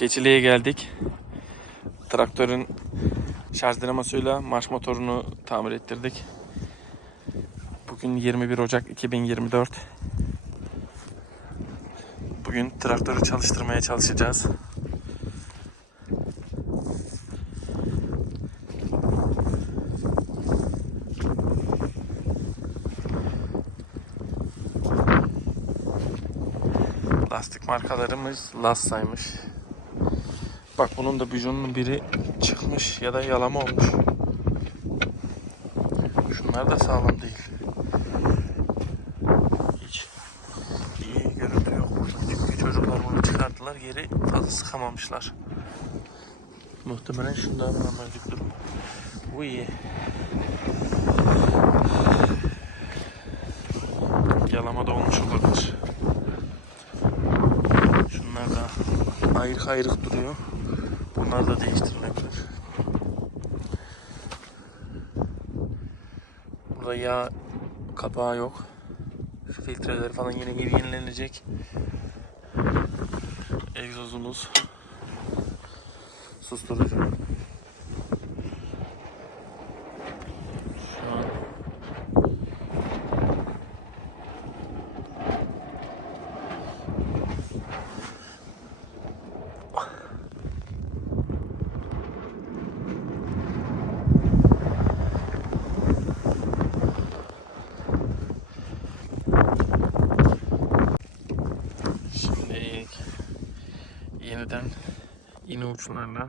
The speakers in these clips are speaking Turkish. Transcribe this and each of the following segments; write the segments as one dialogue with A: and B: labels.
A: Keçili'ye geldik. Traktörün şarj dinamosuyla marş motorunu tamir ettirdik. Bugün 21 Ocak 2024. Bugün traktörü çalıştırmaya çalışacağız. Lastik markalarımız Lassa'ymış. Bak bunun da bijonun biri çıkmış ya da yalama olmuş. Şunlar da sağlam değil. Hiç iyi görüntü yok burada. Çünkü çocuklar bunu çıkarttılar geri fazla sıkamamışlar. Muhtemelen şundan mevcut durum. Bu iyi. Yalama da olmuş olabilir. Şunlar da ayrık ayrık duruyor. Bunlar da değiştirilebilir. Burada yağ kapağı yok. Şu filtreleri falan yine yenilenecek. Egzozumuz. Susturucu. Şu an Şimdi yeniden yine uçlarla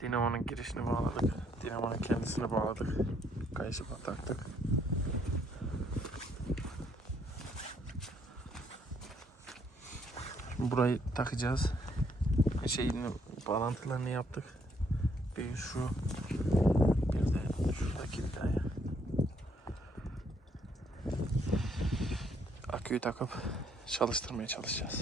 A: dinamonun girişini bağladık. Dinamonun kendisini bağladık. Kayışı taktık. Burayı takacağız. Şeyini bağlantılarını yaptık. Bir şu Takıp çalıştırmaya çalışacağız.